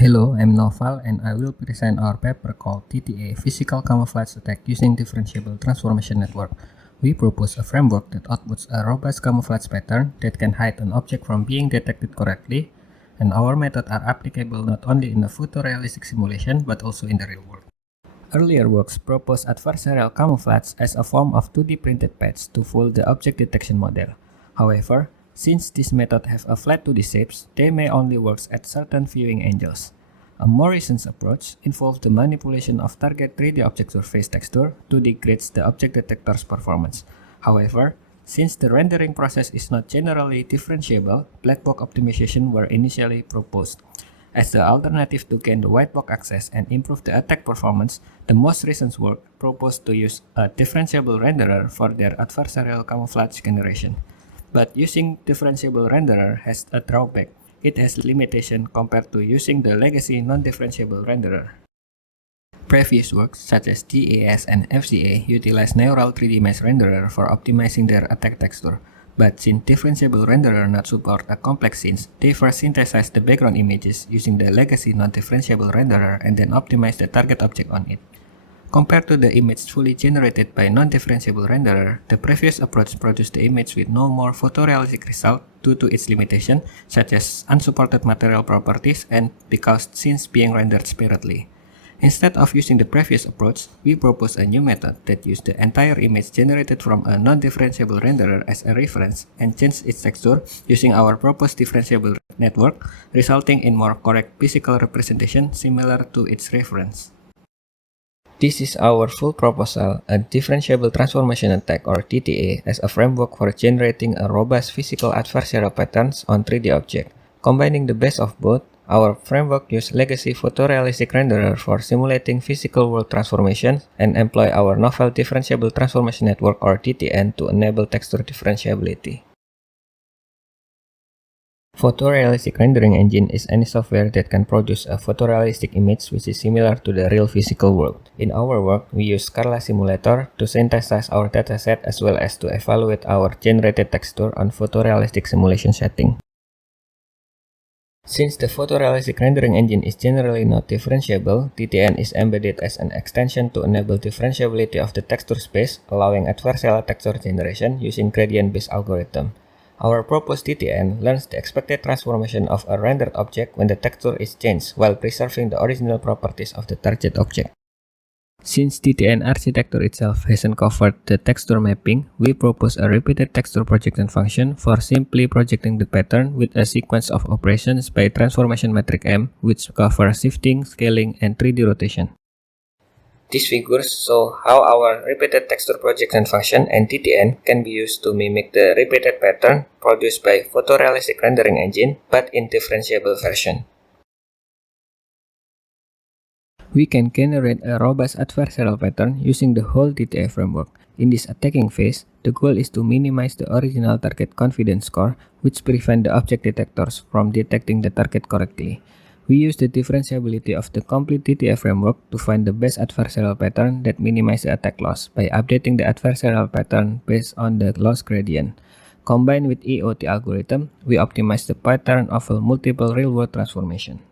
Hello, I'm Noval and I will present our paper called TTA Physical Camouflage Attack Using Differentiable Transformation Network. We propose a framework that outputs a robust camouflage pattern that can hide an object from being detected correctly, and our methods are applicable not only in a photorealistic simulation but also in the real world. Earlier works proposed adversarial camouflage as a form of 2D printed patch to fool the object detection model. However, since this method have a flat 2D shapes, they may only work at certain viewing angles. A more recent approach involves the manipulation of target 3D object surface texture to degrade the object detector's performance. However, since the rendering process is not generally differentiable, black box optimization were initially proposed. As the alternative to gain the white box access and improve the attack performance, the most recent work proposed to use a differentiable renderer for their adversarial camouflage generation. But using differentiable renderer has a drawback. It has limitation compared to using the legacy non-differentiable renderer. Previous works such as DAS and FCA utilize neural 3D mesh renderer for optimizing their attack texture. But since differentiable renderer not support a complex scenes, they first synthesize the background images using the legacy non-differentiable renderer and then optimize the target object on it. Compared to the image fully generated by non-differentiable renderer, the previous approach produced the image with no more photorealistic result due to its limitation, such as unsupported material properties and because scenes being rendered sparingly. Instead of using the previous approach, we propose a new method that uses the entire image generated from a non-differentiable renderer as a reference and change its texture using our proposed differentiable network, resulting in more correct physical representation similar to its reference. This is our full proposal, a differentiable transformation attack or TTA as a framework for generating a robust physical adversarial patterns on 3D object. Combining the best of both, our framework uses legacy photorealistic renderer for simulating physical world transformations and employ our novel differentiable transformation network or DTN to enable texture differentiability. Photorealistic rendering engine is any software that can produce a photorealistic image which is similar to the real physical world. In our work, we use Scala Simulator to synthesize our dataset as well as to evaluate our generated texture on photorealistic simulation setting. Since the photorealistic rendering engine is generally not differentiable, DTN is embedded as an extension to enable differentiability of the texture space, allowing adversarial texture generation using gradient-based algorithm. Our proposed DTN learns the expected transformation of a rendered object when the texture is changed while preserving the original properties of the target object. Since DTN architecture itself hasn't covered the texture mapping, we propose a repeated texture projection function for simply projecting the pattern with a sequence of operations by transformation metric M, which cover shifting, scaling, and 3D rotation. These figures show how our repeated texture projection function and DTN can be used to mimic the repeated pattern produced by photorealistic rendering engine, but in differentiable version. We can generate a robust adversarial pattern using the whole DTA framework. In this attacking phase, the goal is to minimize the original target confidence score, which prevent the object detectors from detecting the target correctly. We use the differentiability of the complete DTA framework to find the best adversarial pattern that minimizes the attack loss by updating the adversarial pattern based on the loss gradient. Combined with EOT algorithm, we optimize the pattern of a multiple real-world transformation.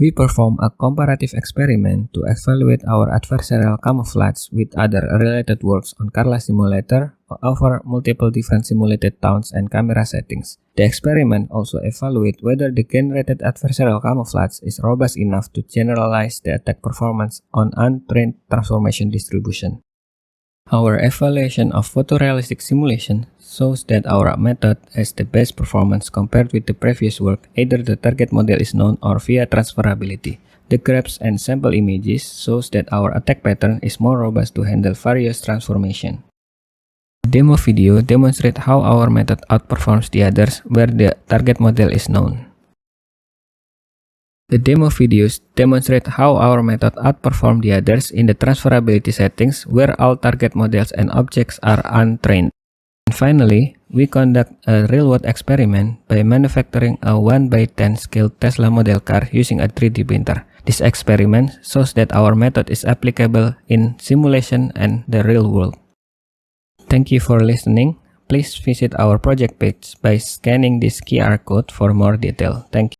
We perform a comparative experiment to evaluate our adversarial camouflage with other related works on Scala Simulator over multiple different simulated towns and camera settings. The experiment also evaluates whether the generated adversarial camouflage is robust enough to generalize the attack performance on untrained transformation distribution. Our evaluation of photorealistic simulation shows that our method has the best performance compared with the previous work, either the target model is known or via transferability. The graphs and sample images shows that our attack pattern is more robust to handle various transformations. The demo video demonstrates how our method outperforms the others where the target model is known. The demo videos demonstrate how our method outperforms the others in the transferability settings where all target models and objects are untrained. And finally, we conduct a real-world experiment by manufacturing a 1:10 scale Tesla model car using a 3D printer. This experiment shows that our method is applicable in simulation and the real world. Thank you for listening. Please visit our project page by scanning this QR code for more detail. Thank you.